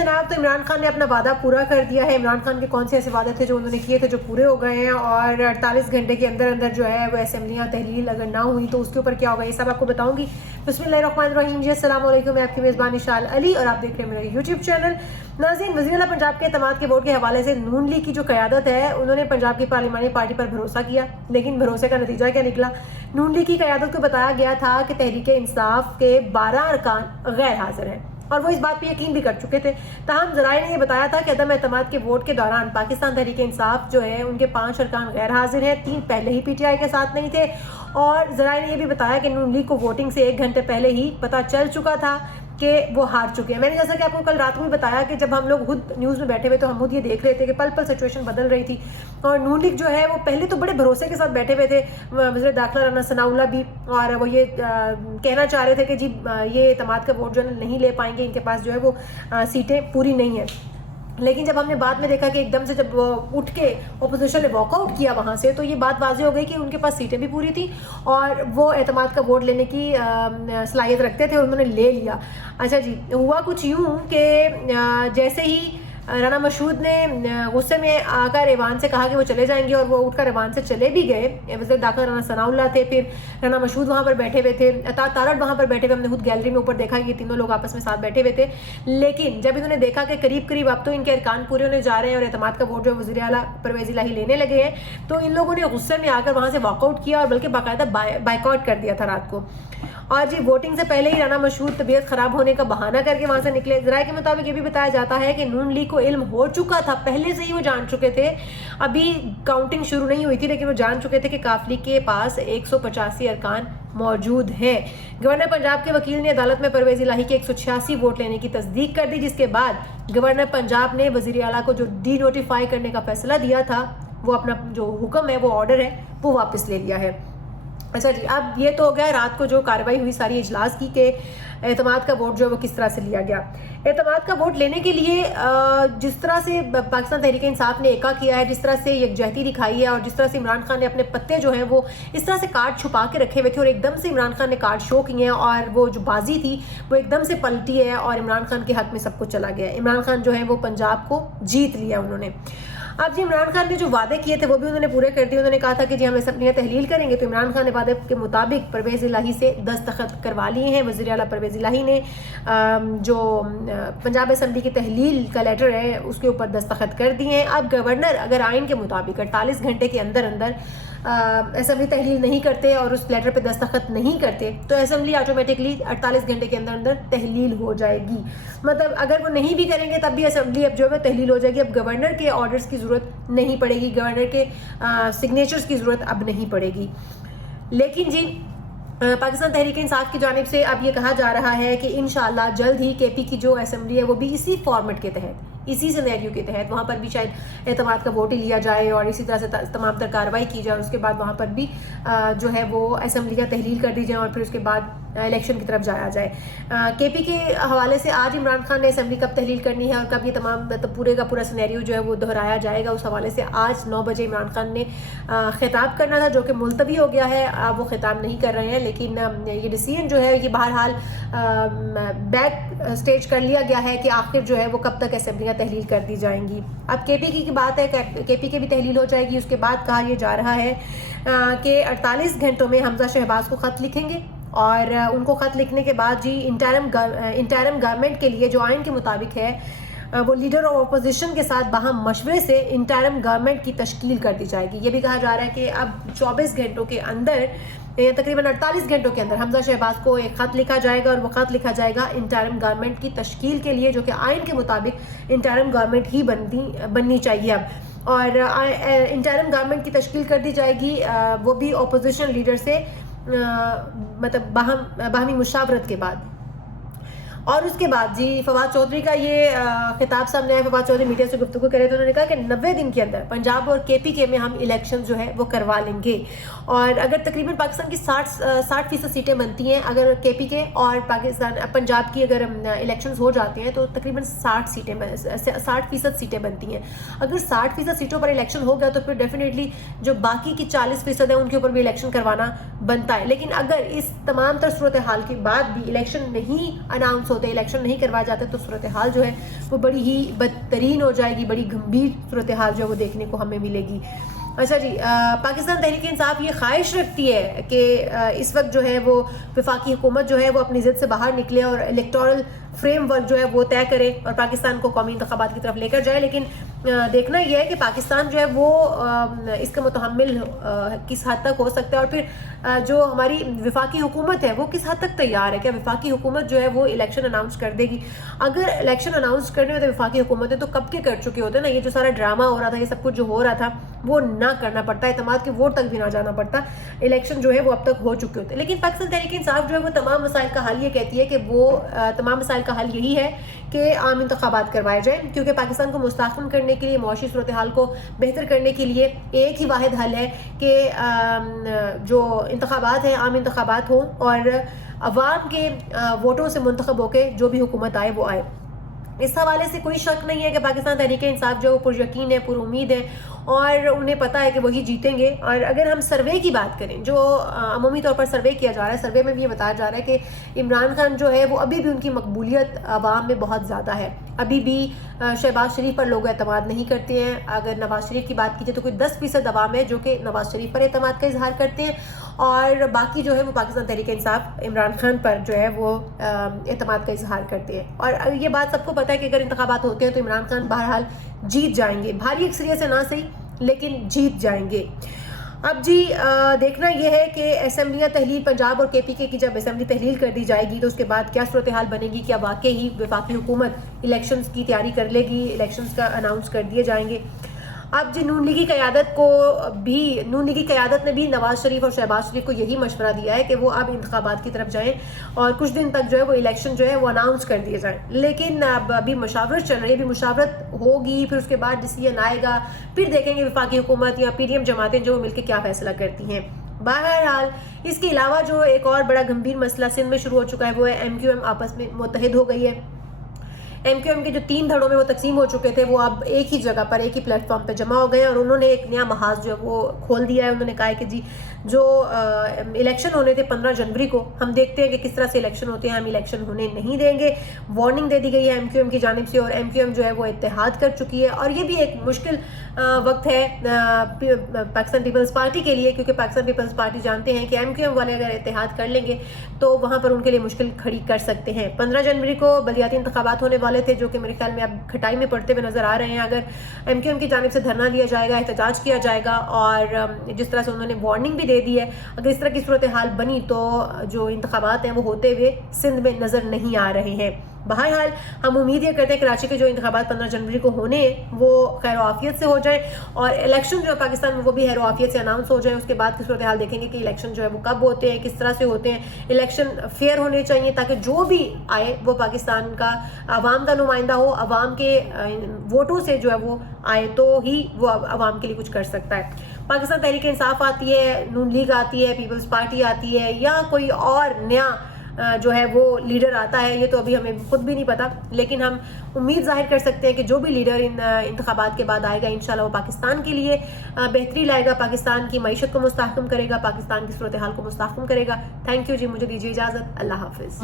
जनाब, तो इमरान खान ने अपना वादा पूरा कर दिया है। इमरान खान के कौन से ऐसे वादे थे जो उन्होंने किए थे जो पूरे हो गए हैं, और 48 घंटे के अंदर अंदर जो है वो असेंबलियाँ तहलील अगर ना हुई तो उसके ऊपर क्या होगा, ये सब आपको बताऊंगी। बिस्मिल्लाहिर्रहमानिर्रहीम जी, अस्सलाम वालेकुम। मैं आपकी मेज़बान निशाल अली और आप देख रहे हैं मेरा यूट्यूब चैनल। नाज़रीन, वज़ीर आला पंजाब के एतमाद के वोट के हवाले से नून लीग की जो क़यादत है, उन्होंने पंजाब की पार्लिमानी पार्टी पर भरोसा किया, लेकिन भरोसे का नतीजा क्या निकला। नून लीग की क़यादत को बताया गया था कि तहरीक इंसाफ के 12 अरकान गैर हाजिर हैं और वो इस बात पे यकीन भी कर चुके थे। ताहम ज़राए ने यह बताया था कि अदम एतमाद के वोट के दौरान पाकिस्तान तहरीक इंसाफ जो है उनके 5 अरकान गैर हाजिर हैं, 3 पहले ही PTI के साथ नहीं थे। और ज़राए ने यह भी बताया कि नून लीग को वोटिंग से 1 घंटे पहले ही पता चल चुका था कि वो हार चुके हैं। मैंने जैसा कि आपको कल रात को भी बताया कि जब हम लोग खुद न्यूज़ में बैठे हुए तो हम खुद ये देख रहे थे कि पल पल सिचुएशन बदल रही थी, और नून लीग जो है वो पहले तो बड़े भरोसे के साथ बैठे हुए थे। वज़ीर दाखिला राना सनाउल्लाह भी, और वो ये कहना चाह रहे थे कि जी ये एतमाद का वोट जो है नहीं ले पाएंगे, इनके पास जो है वो सीटें पूरी नहीं है। लेकिन जब हमने बाद में देखा कि एकदम से जब उठ के अपोजिशन ने वॉकआउट किया वहाँ से, तो ये बात वाज़ेह हो गई कि उनके पास सीटें भी पूरी थी और वो एतमाद का वोट लेने की सलाहियत रखते थे और उन्होंने ले लिया। अच्छा जी, हुआ कुछ यूँ कि जैसे ही राना मशहूद ने गुस्से में आकर ईवान से कहा कि वो चले जाएंगे, और वो उठकर ईवान से चले भी गए। वज़ीर दाखिला राना सनाउल्लाह थे, फिर राना मशहूद वहाँ पर बैठे हुए थे, तारड़ वहाँ पर बैठे हुए, हमने खुद गैलरी में ऊपर देखा कि ये तीनों लोग आपस में साथ बैठे हुए थे। लेकिन जब इन्होंने देखा कि करीब करीब अब तो इनके अरकान पूरे होने जा रहे हैं और एतमाद का वोट जो वज़ीर आला परवेज़ इलाही लेने लगे हैं, तो इन लोगों ने गुस्से में आकर वहाँ से वॉकआउट किया और बल्कि बाकायदा बाइकआउट कर दिया था रात को। और जी वोटिंग से पहले ही राना मशहूद तबीयत खराब होने का बहाना करके वहाँ से निकले। ज़राए के मुताबिक ये भी बताया जाता है कि नून लीग को इल्म हो चुका था, पहले से ही वो जान चुके थे, अभी काउंटिंग शुरू नहीं हुई थी, लेकिन वो जान चुके थे कि काफ लीग के पास 185 अरकान मौजूद हैं। गवर्नर पंजाब के वकील ने अदालत में परवेज़ इलाही के 186 वोट लेने की तस्दीक कर दी, जिसके बाद गवर्नर पंजाब ने वज़ीर आला को जो डी नोटिफाई करने का फैसला दिया था, वो अपना जो हुक्म है, वो ऑर्डर है, वो वापस ले लिया है। अच्छा जी, अब ये तो हो गया रात को जो कार्रवाई हुई सारी इजलास की कि एतमाद का वोट जो है वो किस तरह से लिया गया। एतमाद का वोट लेने के लिए जिस तरह से पाकिस्तान तहरीक इंसाफ ने एका किया है, जिस तरह से यकजहती दिखाई है, और जिस तरह से इमरान खान ने अपने पत्ते जो हैं वो इस तरह से कार्ड छुपा के रखे हुए थे और एकदम से इमरान खान ने कार्ड शो किए हैं, और वो जो बाजी थी वो एकदम से पलटी है और इमरान खान के हक में सब कुछ चला गया है। इमरान खान जो है वो पंजाब को जीत लिया उन्होंने। अब जी इमरान खान ने जो वादे किए थे वो भी उन्होंने पूरे कर दिए। उन्होंने कहा था कि जी हम असेंबलियाँ तहलील करेंगे, तो इमरान खान ने वादे के मुताबिक परवेज़ इलाही से दस्तखत करवा लिए हैं। वज़ीर आला परवेज़ इलाही ने जो पंजाब असेंबली की तहलील का लेटर है उसके ऊपर दस्तखत कर दिए हैं। अब गवर्नर अगर आइन के मुताबिक 48 घंटे के अंदर अंदर असेंबली तहलील नहीं करते और उस लेटर पे दस्तखत नहीं करते, तो असेंबली ऑटोमेटिकली 48 घंटे के अंदर अंदर तहलील हो जाएगी। मतलब अगर वो नहीं भी करेंगे तब भी असेंबली अब जो है तहलील हो जाएगी। अब गवर्नर के ऑर्डर्स की ज़रूरत नहीं पड़ेगी, गवर्नर के सिग्नेचर्स की ज़रूरत अब नहीं पड़ेगी। लेकिन जी पाकिस्तान तहरीक इंसाफ की जानिब से अब ये कहा जा रहा है कि इंशाअल्लाह जल्द ही KP की जो असेंबली है वो भी इसी फॉर्मेट के तहत, इसी सिनेरियो के तहत वहाँ पर भी शायद एतमाद का वोट ही लिया जाए और इसी तरह से तमाम तर कार्रवाई की जाए। उसके बाद वहाँ पर भी जो है वो असेंबली का तहलील कर दी जाए और फिर उसके बाद इलेक्शन की तरफ जाया जाए। KP के हवाले से आज इमरान खान ने असेंबली कब तहलील करनी है और कब ये तमाम पूरे का पूरा सिनेरियो जो है वो दोहराया जाएगा, उस हवाले से आज 9 बजे इमरान खान ने खिताब करना था जो कि मुलतवी हो गया है। अब वो खिताब नहीं कर रहे हैं, लेकिन ये डिसीजन जो है ये बहरहाल बैक स्टेज कर लिया गया है कि आखिर जो है वो कब तक असेंबलियाँ तहलील कर दी जाएंगी। अब KP की बात है, KP के भी तहलील हो जाएगी। उसके बाद कहा यह जा रहा है कि 48 घंटों में हमजा शहबाज को ख़त लिखेंगे और उनको ख़त लिखने के बाद जी इंटरिम गवर्नमेंट के लिए जो आइन के मुताबिक है वो लीडर ऑफ अपोजिशन के साथ बाहम मशवरे से इंटरिम गवर्नमेंट की तश्कील कर दी जाएगी। ये भी कहा जा रहा है कि अब 24 घंटों के अंदर, तकरीबन 48 घंटों के अंदर हमजा शहबाज को एक ख़त लिखा जाएगा और वो ख़त लिखा जाएगा इंटरिम गवर्नमेंट की तश्कील के लिए, जो कि आइन के मुताबिक इंटरिम गवर्नमेंट ही बननी चाहिए अब। और इंटरिम गवर्नमेंट की तश्कील कर दी जाएगी, वो भी अपोजिशन लीडर से मतलब बाहमी मुशावरत के बाद। और उसके बाद जी फवाद चौधरी का ये खिताब सामने आया। फवाद चौधरी मीडिया से गुफ्तगू करे तो उन्होंने कहा कि 90 दिन के अंदर पंजाब और KP में हम इलेक्शन जो है वो करवा लेंगे, और अगर तकरीबन पाकिस्तान की 60% सीटें बनती हैं अगर KP के और पंजाब की अगर इलेक्शंस हो जाते हैं तो तकरीबन 60% सीटें बनती हैं। अगर 60% सीटों पर इलेक्शन हो गया तो फिर डेफिनेटली जो बाकी की 40% है उनके ऊपर भी इलेक्शन करवाना बनता है। लेकिन अगर इस तमाम तर सूरत हाल के बाद भी इलेक्शन नहीं अनाउंस ہوتے, الیکشن نہیں کروائے جاتے, تو صورتحال جو ہے وہ بڑی ہی بدترین ہو جائے گی, بڑی گمبھیر صورتحال جو ہے وہ دیکھنے کو ہمیں ملے گی. اچھا جی, پاکستان تحریک انصاف یہ خواہش رکھتی ہے کہ اس وقت جو ہے وہ وفاقی حکومت جو ہے وہ اپنی ضد سے باہر نکلے اور الیکٹورل فریم ورک جو ہے وہ طے کرے اور پاکستان کو قومی انتخابات کی طرف لے کر جائے. لیکن دیکھنا یہ ہے کہ پاکستان جو ہے وہ اس کا متحمل کس حد تک ہو سکتا ہے, اور پھر جو ہماری وفاقی حکومت ہے وہ کس حد تک تیار ہے. کیا وفاقی حکومت جو ہے وہ الیکشن اناؤنس کر دے گی؟ اگر الیکشن اناؤنس کرنے ہوتے وفاقی حکومتیں تو کب کے کر چکے ہوتے نا. یہ جو سارا ڈرامہ ہو رہا تھا, یہ سب کچھ جو ہو رہا تھا وہ نہ کرنا پڑتا, اعتماد کے ووٹ تک بھی نہ جانا پڑتا, الیکشن جو ہے وہ اب تک ہو چکے ہوتے. لیکن پاکستان تحریک انصاف جو ہے وہ تمام مسائل کا حل یہ کہتی ہے کہ وہ تمام مسائل کا حل یہی ہے کہ عام انتخابات کروائے جائیں, کیونکہ پاکستان کو مستحکم کرنے کے لیے, معاشی صورتحال کو بہتر کرنے کے لیے ایک ہی واحد حل ہے کہ جو انتخابات ہیں عام انتخابات ہوں اور عوام کے ووٹوں سے منتخب ہو کے جو بھی حکومت آئے وہ آئے. اس حوالے سے کوئی شک نہیں ہے کہ پاکستان تحریک انصاف جو پر یقین ہے, پر امید ہے, اور انہیں پتہ ہے کہ وہی جیتیں گے. اور اگر ہم سروے کی بات کریں, جو عمومی طور پر سروے کیا جا رہا ہے, سروے میں بھی یہ بتایا جا رہا ہے کہ عمران خان جو ہے وہ ابھی بھی ان کی مقبولیت عوام میں بہت زیادہ ہے. ابھی بھی شہباز شریف پر لوگ اعتماد نہیں کرتے ہیں. اگر نواز شریف کی بات کی جائے تو کوئی 10% عوام ہے جو کہ نواز شریف پر اعتماد کا اظہار کرتے ہیں, اور باقی جو ہے وہ پاکستان تحریک انصاف عمران خان پر جو ہے وہ اعتماد کا اظہار کرتے ہیں. اور یہ بات سب کو پتہ ہے کہ اگر انتخابات ہوتے ہیں تو عمران خان بہرحال جیت جائیں گے, بھاری اکثریت سے نہ صحیح لیکن جیت جائیں گے. اب جی دیکھنا یہ ہے کہ اسمبلیاں تحلیل پنجاب اور کے پی کے کی جب اسمبلی تحلیل کر دی جائے گی تو اس کے بعد کیا صورتحال بنے گی. کیا واقعی وفاقی حکومت الیکشنز کی تیاری کر لے گی, الیکشنز کا اناؤنس کر دیے جائیں گے. اب جی نون لیگی قیادت نے بھی نواز شریف اور شہباز شریف کو یہی مشورہ دیا ہے کہ وہ اب انتخابات کی طرف جائیں اور کچھ دن تک جو ہے وہ الیکشن جو ہے وہ اناؤنس کر دیے جائیں. لیکن اب ابھی مشاورت چل رہی ہے, ابھی مشاورت ہوگی, پھر اس کے بعد ڈیسیژن آئے گا, پھر دیکھیں گے وفاقی حکومت یا پی ڈی ایم جماعتیں جو مل کے کیا فیصلہ کرتی ہیں. بہرحال اس کے علاوہ جو ایک اور بڑا گمبھیر مسئلہ سندھ میں شروع ہو چکا ہے وہ ہے ایم کیو ایم آپس میں متحد ہو گئی ہے. ایم کیو ایم کے جو 3 دھڑوں میں وہ تقسیم ہو چکے تھے وہ اب ایک ہی جگہ پر, ایک ہی پلیٹ فارم پہ جمع ہو گئے, اور انہوں نے ایک نیا محاذ جو ہے وہ کھول دیا ہے. انہوں نے کہا ہے کہ جی جو الیکشن ہونے تھے 15 جنوری کو, ہم دیکھتے ہیں کہ کس طرح سے الیکشن ہوتے ہیں, ہم الیکشن ہونے نہیں دیں گے. وارننگ دے دی گئی ہے ایم کیو ایم کی جانب سے, اور ایم کیو ایم جو ہے وہ اتحاد کر چکی ہے. اور یہ بھی ایک مشکل وقت ہے پاکستان پیپلز پارٹی کے لیے, کیونکہ پاکستان پیپلز پارٹی جانتے ہیں کہ ایم کیو ایم والے اگر اتحاد کر لیں گے تو وہاں پر ان کے لیے مشکل کھڑی کر سکتے ہیں. 15 جنوری کو بلدیاتی انتخابات ہونے والے تھے جو کہ میرے خیال میں اب کھٹائی میں پڑتے ہوئے نظر آ رہے ہیں. اگر ایم کیو ایم کی جانب سے دھرنا دیا جائے گا, احتجاج کیا جائے گا, اور جس طرح سے انہوں نے وارننگ بھی دے دی ہے, اگر اس طرح کی صورتحال بنی تو جو انتخابات ہیں وہ ہوتے ہوئے سندھ میں نظر نہیں آ رہے ہیں. بہرحال ہم امید یہ کرتے ہیں کراچی کے جو انتخابات 15 جنوری کو ہونے ہیں وہ خیر و عافیت سے ہو جائیں, اور الیکشن جو ہے پاکستان میں وہ بھی خیر و عافیت سے اناؤنس ہو جائیں. اس کے بعد کی صورتحال دیکھیں گے کہ الیکشن جو ہے وہ کب ہوتے ہیں, کس طرح سے ہوتے ہیں. الیکشن فیئر ہونے چاہیے تاکہ جو بھی آئے وہ پاکستان کا عوام کا نمائندہ ہو, عوام کے ووٹوں سے جو ہے وہ آئے تو ہی وہ عوام کے لیے کچھ کر سکتا ہے. پاکستان تحریک انصاف آتی ہے, نون لیگ آتی ہے, پیپلز پارٹی آتی ہے, یا کوئی اور نیا جو ہے وہ لیڈر آتا ہے, یہ تو ابھی ہمیں خود بھی نہیں پتا. لیکن ہم امید ظاہر کر سکتے ہیں کہ جو بھی لیڈر ان انتخابات کے بعد آئے گا انشاءاللہ وہ پاکستان کے لیے بہتری لائے گا, پاکستان کی معیشت کو مستحکم کرے گا, پاکستان کی صورتحال کو مستحکم کرے گا. تھینک یو جی, مجھے دیجیے اجازت. اللہ حافظ.